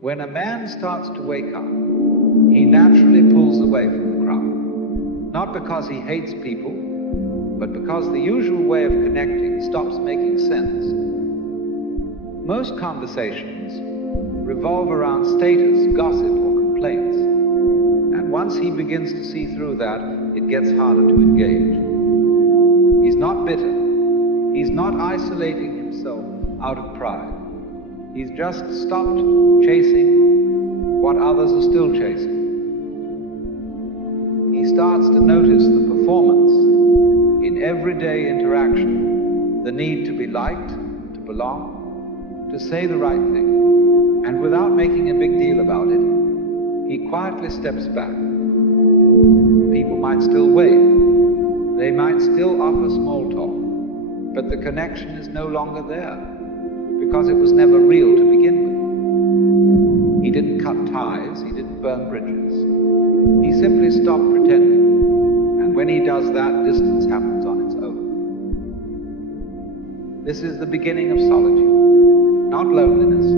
When a man starts to wake up, he naturally pulls away from the crowd. Not because he hates people, but because the usual way of connecting stops making sense. Most conversations revolve around status, gossip, or complaints. And once he begins to see through that, it gets harder to engage. He's not bitter. He's not isolating himself out of pride. He's just stopped chasing what others are still chasing. He starts to notice the performance in everyday interaction, the need to be liked, to belong, to say the right thing. And without making a big deal about it, he quietly steps back. People might still wave. They might still offer small talk, but the connection is no longer there because it was never real to begin with. He didn't cut ties, he didn't burn bridges. He simply stopped pretending. And when he does that, distance happens on its own. This is the beginning of solitude, not loneliness,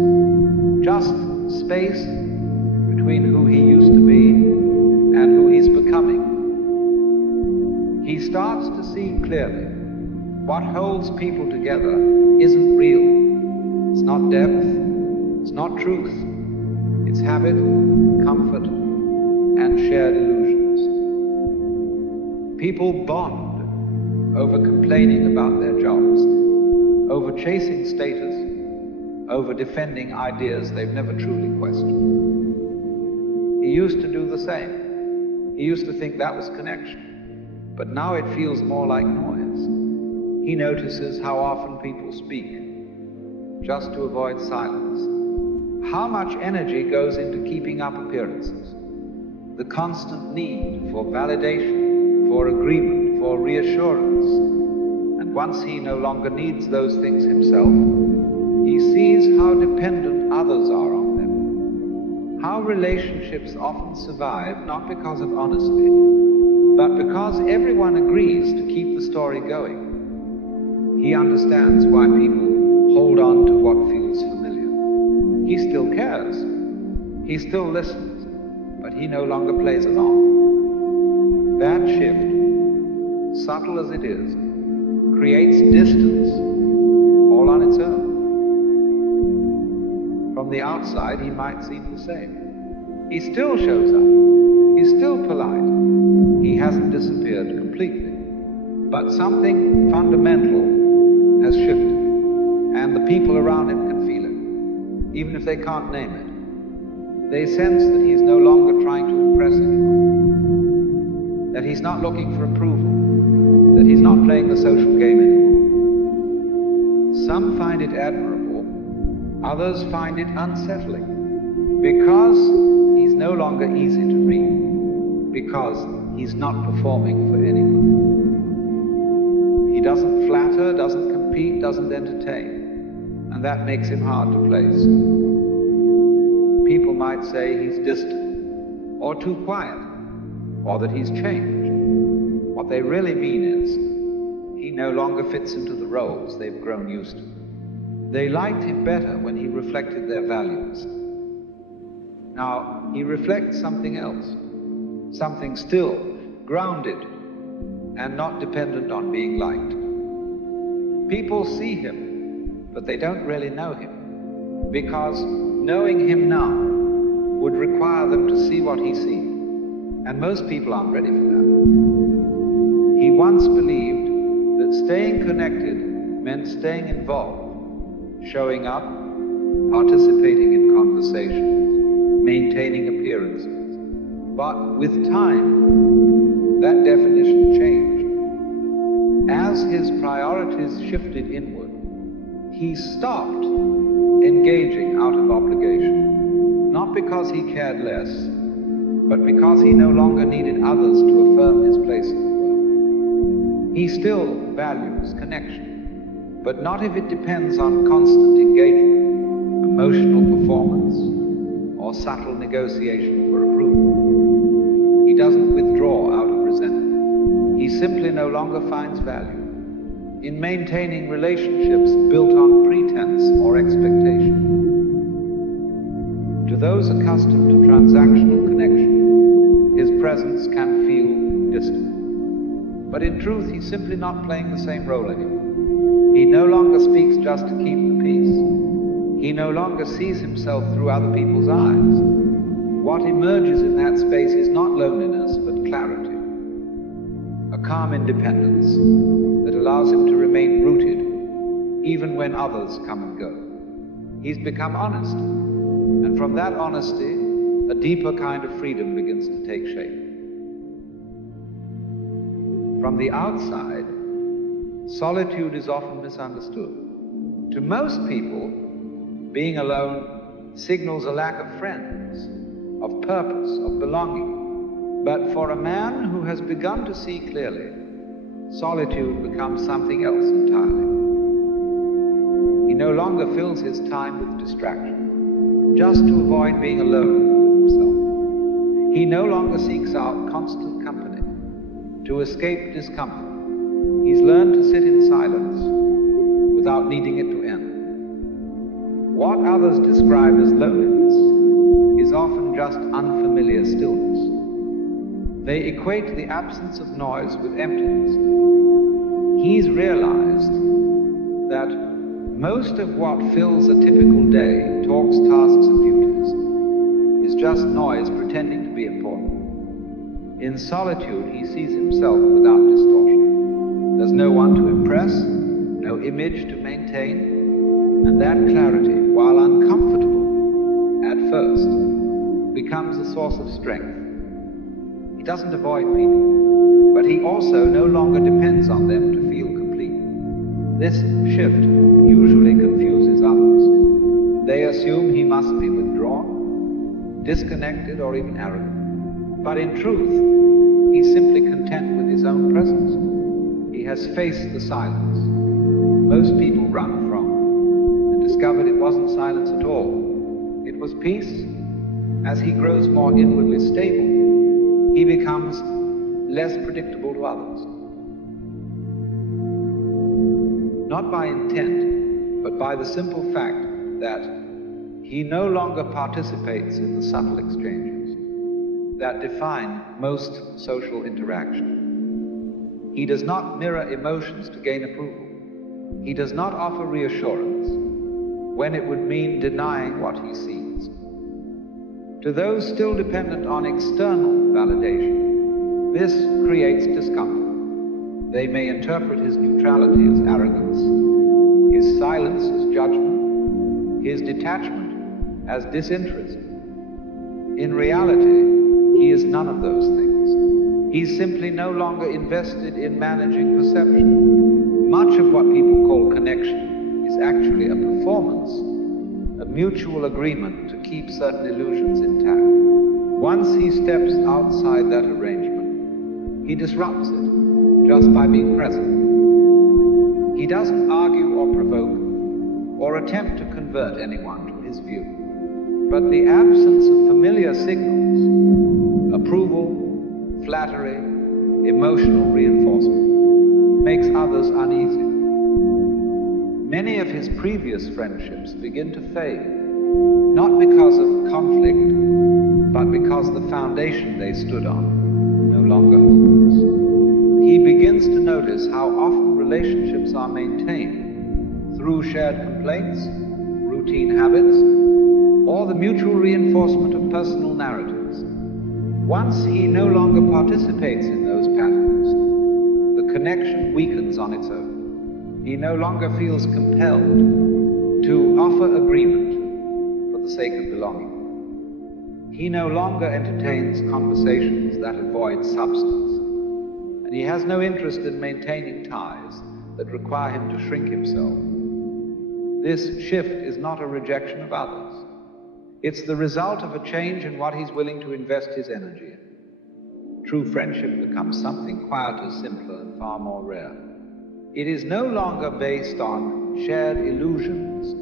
just space between who he used to be and who he's becoming. He starts to see clearly what holds people together isn't real. It's not depth, it's not truth. It's habit, comfort, and shared illusions. People bond over complaining about their jobs, over chasing status, over defending ideas they've never truly questioned. He used to do the same. He used to think that was connection. But now it feels more like noise. He notices how often people speak just to avoid silence. How much energy goes into keeping up appearances. The constant need for validation, for agreement, for reassurance. And once he no longer needs those things himself, he sees how dependent others are on them. How relationships often survive not because of honesty, but because everyone agrees to keep the story going. He understands why people hold on to what feels familiar. He still cares. He still listens, but he no longer plays along. That shift, subtle as it is, creates distance all on its own. From the outside, he might seem the same. He still shows up. He's still polite. He hasn't disappeared completely. But something fundamental has shifted, and the people around him can feel it, even if they can't name it. They sense that he's no longer trying to impress anyone, that he's not looking for approval, that he's not playing the social game anymore. Some find it admirable, others find it unsettling, because he's no longer easy to read, because he's not performing for anyone. He doesn't flatter, doesn't compete, doesn't entertain, and that makes him hard to place. People might say he's distant, or too quiet, or that he's changed. What they really mean is, he no longer fits into the roles they've grown used to. They liked him better when he reflected their values. Now, he reflects something else, something still, grounded, and not dependent on being liked. People see him, but they don't really know him, because knowing him now would require them to see what he sees, and most people aren't ready for that. He once believed that staying connected meant staying involved, showing up, participating in conversations, maintaining appearances. But with time, that definition changed. As his priorities shifted inward, he stopped engaging out of obligation, not because he cared less, but because he no longer needed others to affirm his place in the world. He still values connection, but not if it depends on constant engagement, emotional performance, or subtle negotiation for approval. He doesn't withdraw out of resentment. He simply no longer finds value in maintaining relationships built on pretense or expectation. To those accustomed to transactional connection, his presence can feel distant. But in truth, he's simply not playing the same role anymore. He no longer speaks just to keep the peace. He no longer sees himself through other people's eyes. What emerges in that space is not loneliness, but clarity. A calm independence that allows him to remain rooted even when others come and go. He's become honest, and from that honesty, a deeper kind of freedom begins to take shape. From the outside, solitude is often misunderstood. To most people, being alone signals a lack of friends, of purpose, of belonging. But for a man who has begun to see clearly, solitude becomes something else entirely. He no longer fills his time with distraction, just to avoid being alone with himself. He no longer seeks out constant company, to escape discomfort. He's learned to sit in silence without needing it to end. What others describe as loneliness is often just unfamiliar stillness. They equate the absence of noise with emptiness. He's realized that most of what fills a typical day, talks, tasks, and duties, is just noise pretending to be important. In solitude, he sees himself without distortion. There's no one to impress, no image to maintain, and that clarity, while uncomfortable at first, becomes a source of strength. He doesn't avoid people, but he also no longer depends on them to feel complete. This shift usually confuses others. They assume he must be withdrawn, disconnected, or even arrogant. But in truth, he's simply content with his own presence. He has faced the silence most people run from, and discovered it wasn't silence at all. It was peace. As he grows more inwardly stable, he becomes less predictable to others. Not by intent, but by the simple fact that he no longer participates in the subtle exchanges that define most social interaction. He does not mirror emotions to gain approval. He does not offer reassurance when it would mean denying what he sees. To those still dependent on external validation, this creates discomfort. They may interpret his neutrality as arrogance, his silence as judgment, his detachment as disinterest. In reality, he is none of those things. He's simply no longer invested in managing perception. Much of what people call connection is actually a performance, a mutual agreement to keep certain illusions intact. Once he steps outside that arrangement, he disrupts it just by being present. He doesn't argue or provoke or attempt to convert anyone to his view. But the absence of familiar signals, approval, flattery, emotional reinforcement, makes others uneasy. Many of his previous friendships begin to fade, not because of conflict, but because the foundation they stood on no longer holds. He begins to notice how often relationships are maintained through shared complaints, routine habits, or the mutual reinforcement of personal narratives. Once he no longer participates in those patterns, the connection weakens on its own. He no longer feels compelled to offer agreement for the sake of belonging. He no longer entertains conversations that avoid substance, and he has no interest in maintaining ties that require him to shrink himself. This shift is not a rejection of others. It's the result of a change in what he's willing to invest his energy in. True friendship becomes something quieter, simpler, and far more rare. It is no longer based on shared illusions,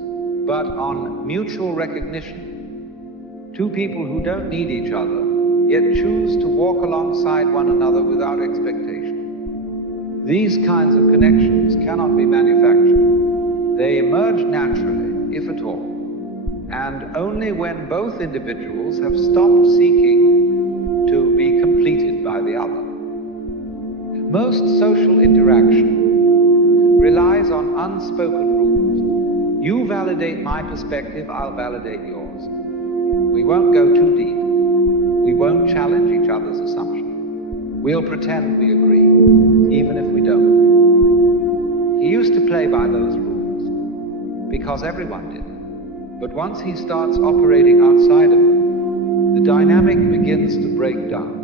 but on mutual recognition. Two people who don't need each other, yet choose to walk alongside one another without expectation. These kinds of connections cannot be manufactured. They emerge naturally, if at all, And only when both individuals have stopped seeking to be completed by the other. Most social interaction relies on unspoken rules. You validate my perspective, I'll validate yours. We won't go too deep. We won't challenge each other's assumption. We'll pretend we agree, even if we don't. He used to play by those rules, because everyone did. But once he starts operating outside of them, the dynamic begins to break down.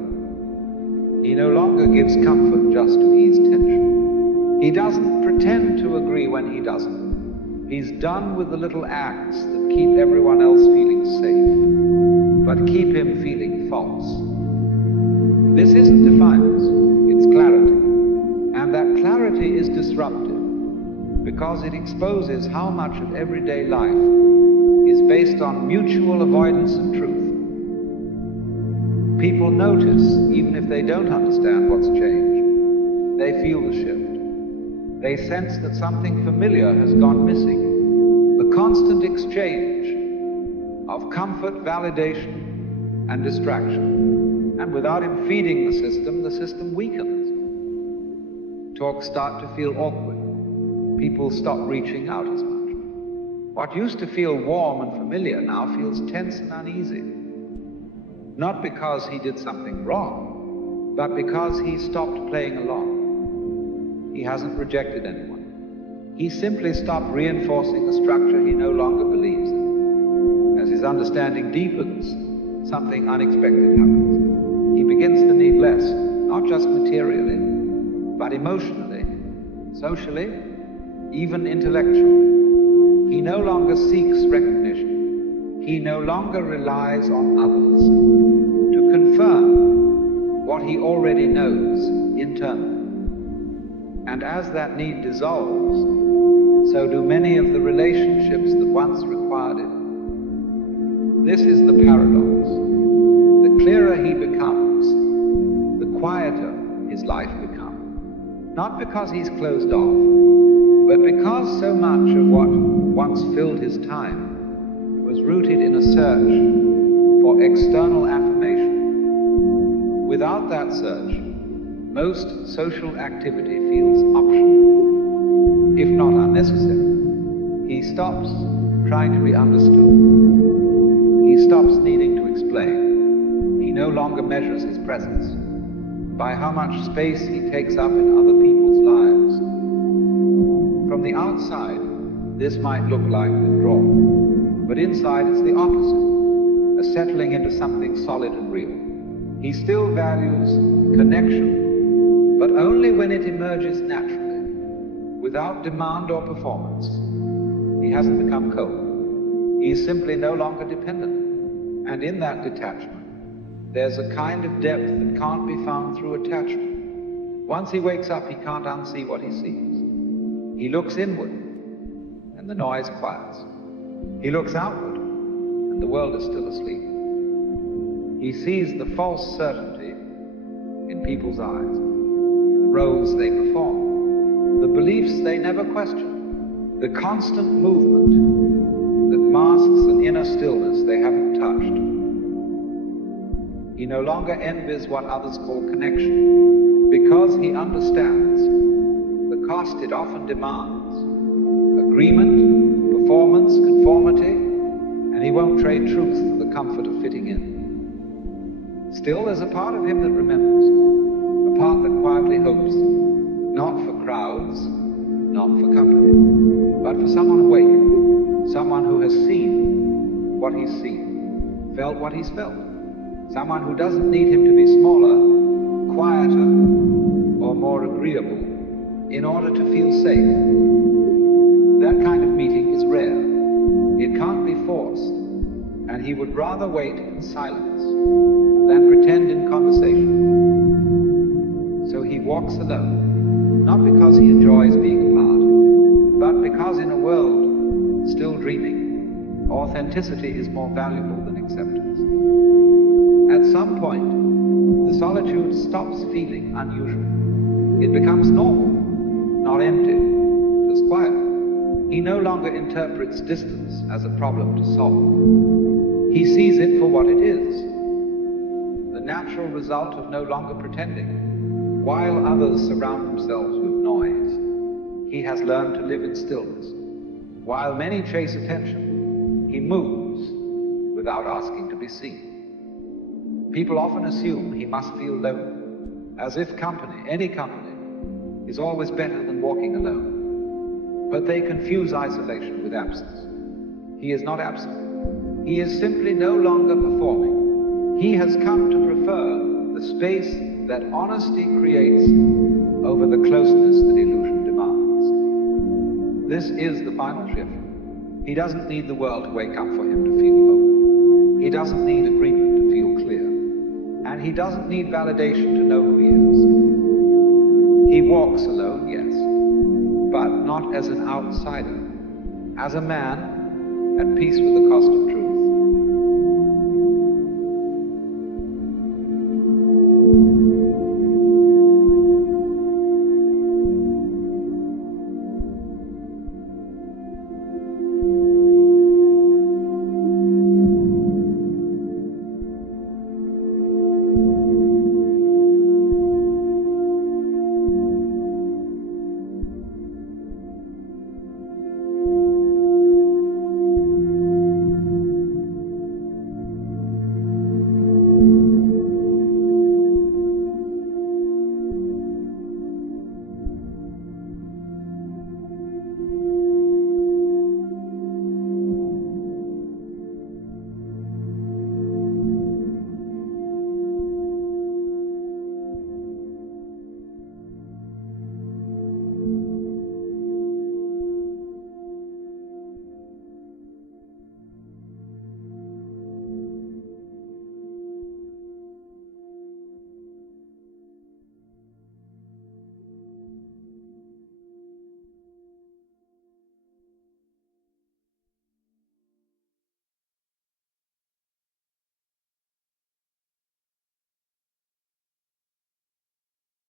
He no longer gives comfort just to ease tension. He doesn't pretend to agree when he doesn't. He's done with the little acts that keep everyone else feeling safe, but keep him feeling false. This isn't defiance, it's clarity. And that clarity is disruptive, because it exposes how much of everyday life is based on mutual avoidance of truth. People notice, even if they don't understand what's changed. They feel the shift. They sense that something familiar has gone missing. The constant exchange of comfort, validation, and distraction. And without him feeding the system weakens. Talks start to feel awkward. People stop reaching out as much. What used to feel warm and familiar now feels tense and uneasy. Not because he did something wrong, but because he stopped playing along. He hasn't rejected anyone. He simply stopped reinforcing a structure he no longer believes in. As his understanding deepens, something unexpected happens. He begins to need less, not just materially, but emotionally, socially, even intellectually. He no longer seeks recognition. He no longer relies on others to confirm what he already knows internally. And as that need dissolves, so do many of the relationships that once required it. This is the paradox. The clearer he becomes, the quieter his life becomes. Not because he's closed off, but because so much of what once filled his time was rooted in a search for external affirmation. Without that search, most social activity feels optional, if not unnecessary. He stops trying to be understood. He stops needing to explain. He no longer measures his presence by how much space he takes up in other people's lives. From the outside, this might look like withdrawal, but inside it's the opposite, a settling into something solid and real. He still values connection, but only when it emerges naturally, without demand or performance. He hasn't become cold. He is simply no longer dependent. And in that detachment, there's a kind of depth that can't be found through attachment. Once he wakes up, he can't unsee what he sees. He looks inward, and the noise quiets. He looks outward, and the world is still asleep. He sees the false certainty in people's eyes, the roles they perform, the beliefs they never question, the constant movement that masks an inner stillness they haven't touched. He no longer envies what others call connection, because he understands the cost it often demands. Agreement, performance, conformity, and he won't trade truth for the comfort of fitting in. Still, there's a part of him that remembers, a part that quietly hopes, not for crowds, not for company, but for someone awake, someone who has seen what he's seen, felt what he's felt, someone who doesn't need him to be smaller, quieter, or more agreeable in order to feel safe. That kind of meeting is rare. It can't be forced, and he would rather wait in silence than pretend in conversation. So he walks alone, not because he enjoys being apart, but because in a world still dreaming, authenticity is more valuable than acceptance. At some point, the solitude stops feeling unusual. It becomes normal, not empty, just quiet. He no longer interprets distance as a problem to solve. He sees it for what it is, the natural result of no longer pretending. While others surround themselves with noise, he has learned to live in stillness. While many chase attention, he moves without asking to be seen. People often assume he must feel lonely, as if company, any company, is always better than walking alone. But they confuse isolation with absence. He is not absent. He is simply no longer performing. He has come to prefer the space that honesty creates over the closeness that illusion demands. This is the final shift. He doesn't need the world to wake up for him to feel hope. He doesn't need agreement to feel clear. And he doesn't need validation to know who he is. He walks alone, yes, but not as an outsider, as a man at peace with the cost of